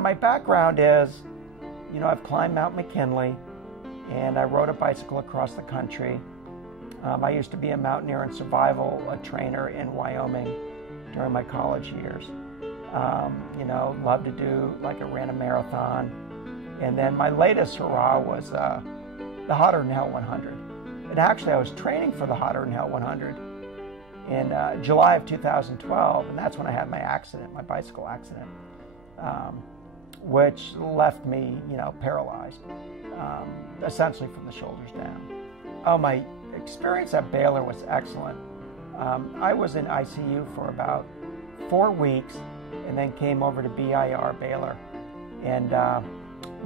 my background is, I've climbed Mount McKinley, and I rode a bicycle across the country. I used to be a mountaineer and survival trainer in Wyoming during my college years. Loved to do, I ran a marathon. And then my latest hurrah was the Hotter Than Hell 100. And actually, I was training for the Hotter Than Hell 100 in July of 2012, and that's when I had my accident, my bicycle accident, which left me, paralyzed, essentially from the shoulders down. Oh, my experience at Baylor was excellent. I was in ICU for about 4 weeks, and then came over to BIR Baylor, and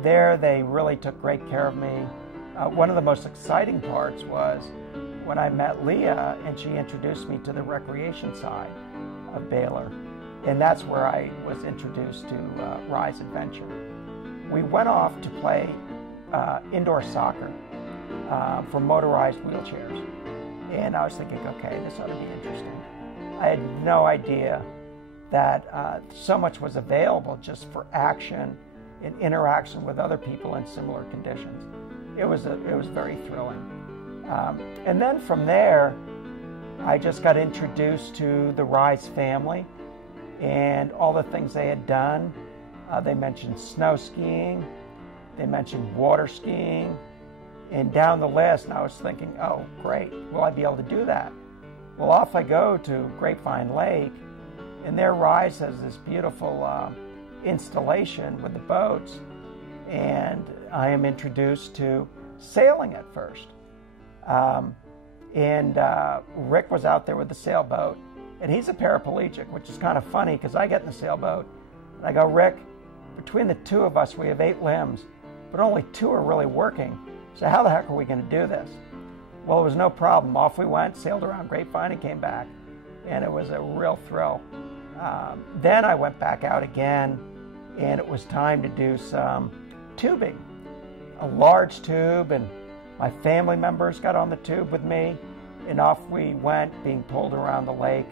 there they really took great care of me. One of the most exciting parts was when I met Leah and she introduced me to the recreation side of Baylor. And that's where I was introduced to RISE Adventure. We went off to play indoor soccer for motorized wheelchairs. And I was thinking, okay, this ought to be interesting. I had no idea that so much was available just for action and interaction with other people in similar conditions. It was very thrilling. And then from there, I just got introduced to the RISE family and all the things they had done. They mentioned snow skiing, they mentioned water skiing, and down the list, and I was thinking, oh, great, will I be able to do that? Well, off I go to Grapevine Lake, and there RISE has this beautiful installation with the boats, and I am introduced to sailing at first. Rick was out there with the sailboat, and he's a paraplegic, which is kind of funny because I get in the sailboat and I go, Rick, between the two of us we have 8 limbs, but only 2 are really working, so how the heck are we going to do this? Well, it was no problem. Off we went, sailed around Grapevine and came back, and it was a real thrill. Then I went back out again, and it was time to do some tubing, a large tube, and my family members got on the tube with me, and off we went, being pulled around the lake.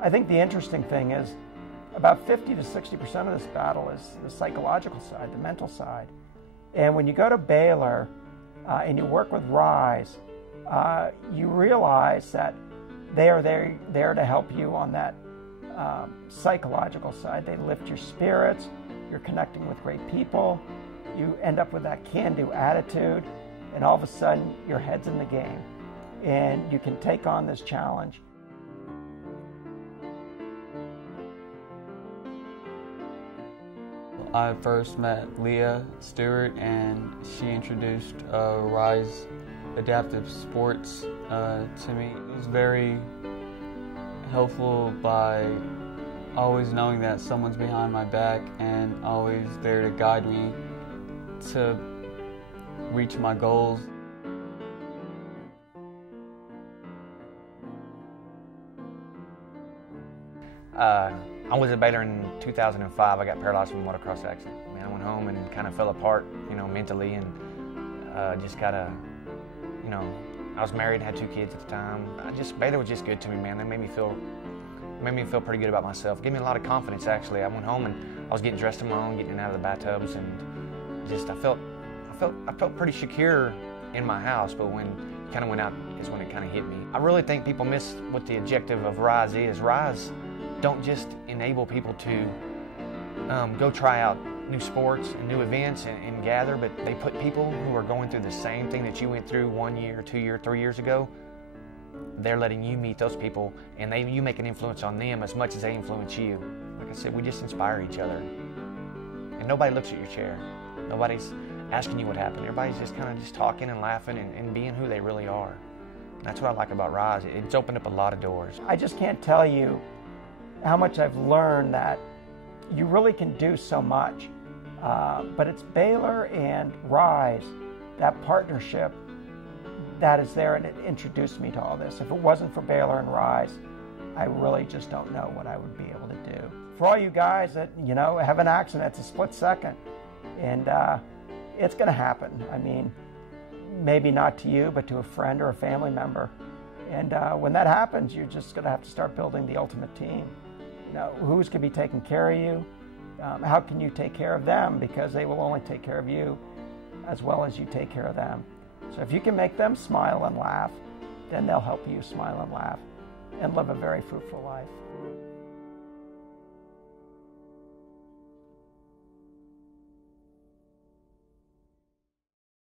I think the interesting thing is about 50 to 60% of this battle is the psychological side, the mental side. And when you go to Baylor and you work with RISE, you realize that they are there to help you on that psychological side. They lift your spirits, you're connecting with great people, you end up with that can-do attitude, and all of a sudden your head's in the game and you can take on this challenge. I first met Leah Stewart, and she introduced RISE Adaptive Sports to me. It was very helpful by always knowing that someone's behind my back and always there to guide me to reach my goals. I was at Baylor in 2005. I got paralyzed from a motocross accident. I went home and kind of fell apart, mentally, and just kind of, I was married and had 2 kids at the time. Baylor was just good to me, man. They made me feel pretty good about myself. It gave me a lot of confidence, actually. I went home and I was getting dressed on my own, getting out of the bathtubs, and just I felt pretty secure in my house. But when it kind of went out is when it kind of hit me. I really think people miss what the objective of RISE is. RISE don't just enable people to go try out new sports and new events and gather, but they put people who are going through the same thing that you went through 1 year, 2 years, 3 years ago. They're letting you meet those people, and you make an influence on them as much as they influence you. Like I said, we just inspire each other. And nobody looks at your chair. Nobody's asking you what happened. Everybody's just kind of just talking and laughing and being who they really are. And that's what I like about RISE. It's opened up a lot of doors. I just can't tell you how much I've learned that you really can do so much. But it's Baylor and RISE, that partnership, that is there, and it introduced me to all this. If it wasn't for Baylor and RISE, I really just don't know what I would be able to do. For all you guys that, have an accident, it's a split second, and it's going to happen. I mean, maybe not to you, but to a friend or a family member. And when that happens, you're just going to have to start building the ultimate team. Who's going to be taking care of you? How can you take care of them? Because they will only take care of you as well as you take care of them. So if you can make them smile and laugh, then they'll help you smile and laugh and live a very fruitful life.